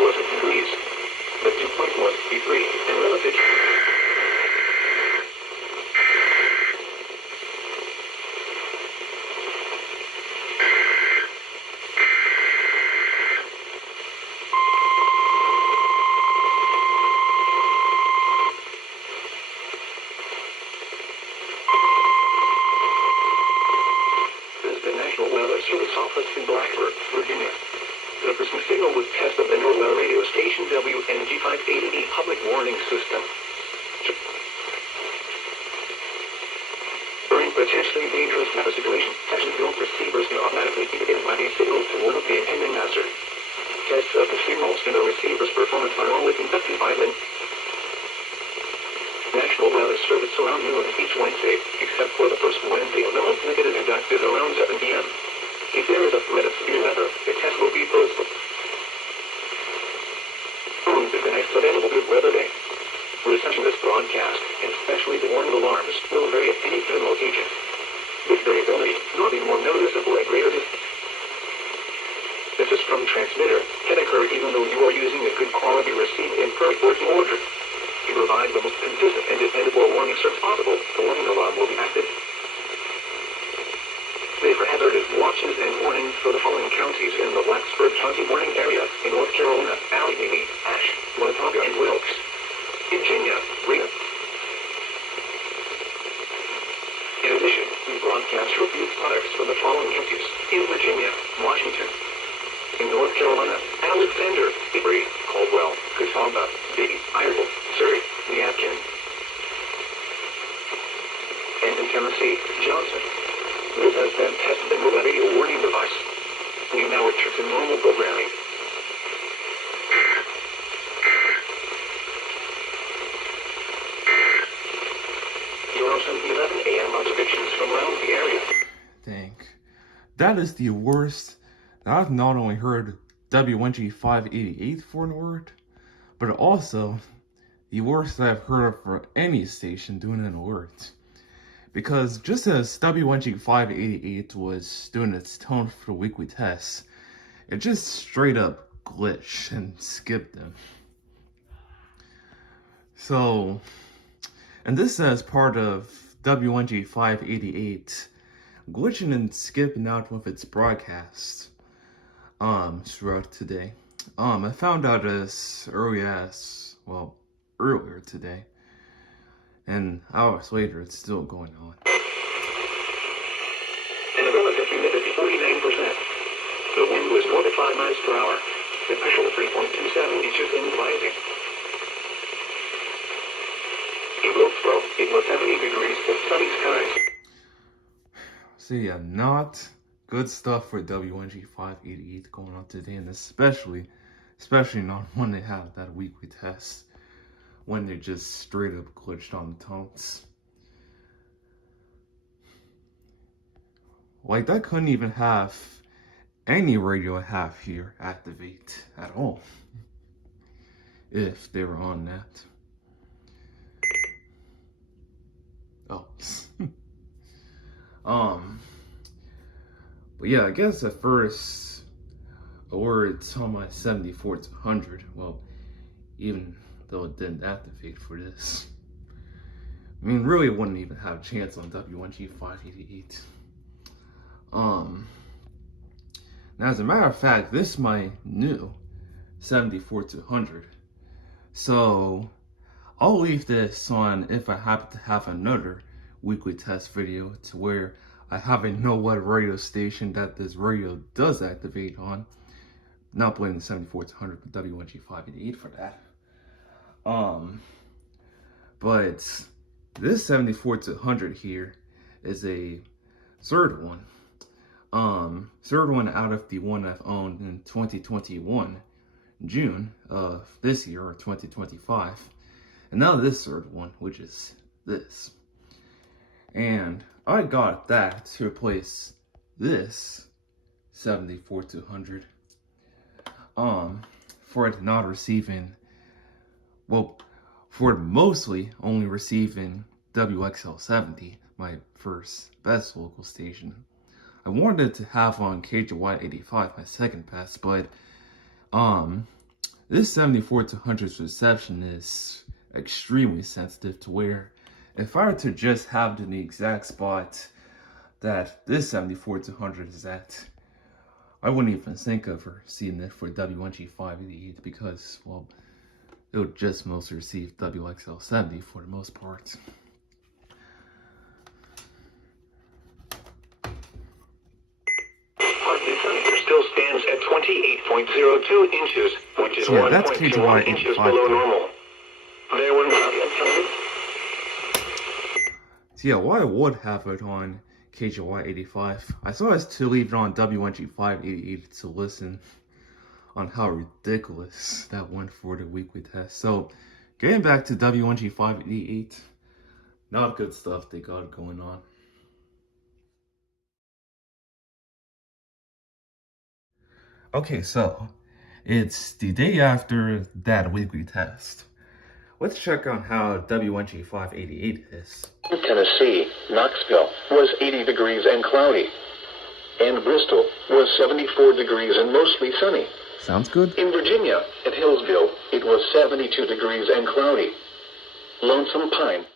was 6 degrees. The dew point was 83, and relative. Office in Blacksburg, Virginia. The person's signal was tested at the NOAA Weather Radio station WNG588 public warning system. During potentially dangerous weather situations, section-built receivers can automatically identify a signal to warn of the impending hazard. Tests of the signals and the receiver's performance are only conducted by the National Weather Service around noon each Wednesday, except for the first Wednesday of the month, negative conducted around 7 p.m. If there is a threat of severe weather, the test will be postponed. June is the next available good weather day. Reception of this broadcast, and especially the warning alarms, will vary at any given location. This variability not be more noticeable at greater distance. This is from transmitter, can occur even though you are using a good quality receiver in perfect working order. To provide the most consistent and dependable warning service possible, the warning alarm will be active. Safer hazardous watches and warnings for the following counties in the Blacksburg County warning area in North Carolina: Allegheny, Ashe, Watauga, and Wilkes. Virginia, Rita. In addition, we broadcast review products for the following counties in Virginia: Washington. In North Carolina: Alexander, Avery, Caldwell, Catawba, Biggie, Iredell, Surrey, Yadkin. And in Tennessee: Johnson. This has been tested in NOAA Radio warning device. We now return to normal programming. Here are some 11 a.m. observations from around the area. Dang. That is the worst. I've not only heard WNG588 for an word, but also the worst I've heard of for any station doing an alert. Because just as WNG588 was doing its tone for the weekly tests, it just straight up glitched and skipped them. So, and this as part of WNG588 glitching and skipping out with its broadcast throughout today. I found out as early as, well, earlier today. And hours later, it's still going on. And the relative humidity 49%. The wind was more than 5 miles per hour. The pressure was 3.27 inches in rising. In Wilkesboro, it was 70 degrees with sunny skies. So yeah, not good stuff for WNG588 going on today, and especially not when they have that weekly test. When they just straight up glitched on the tones. Like, that couldn't even have any radio I have here activate at all. If they were on that. Oh. But yeah, I guess at first, it's on my 74 to 100. Well, even though it didn't activate for this. I mean, really it wouldn't even have a chance on WNG588. Now, as a matter of fact, this is my new 74 to 100. So, I'll leave this on if I happen to have another weekly test video to where I have a NOAA radio station that this radio does activate on. Not blaming the 74 to 100, but WNG588 for that. But this 74 to 100 here is a third one. Third one out of the one I've owned in 2021, June of this year, or 2025. And now this third one, which is this. And I got that to replace this 74 to 100. For it not receiving, well, for it mostly only receiving WXL70, my first best local station. I wanted to have on KJY85, my second best, but this 74 to 100's reception is extremely sensitive to where if I were to just have it in the exact spot that this 74 to 100 is at, I wouldn't even think of receiving it for WNG588 because, well, it would just mostly receive WXL70 for the most part. Still stands at 28.02 inches, which is 1.21 inches below normal. There were so yeah, why I would have it on KJY85, I thought I was to leave it on WNG588 to listen on how ridiculous that went for the weekly test. So, getting back to WNG588, not good stuff they got going on. Okay, so it's the day after that weekly test. Let's check on how WNG588 is. In Tennessee, Knoxville was 80 degrees and cloudy, and Bristol was 74 degrees and mostly sunny. Sounds good. In Virginia, at Hillsville, it was 72 degrees and cloudy. Lonesome Pine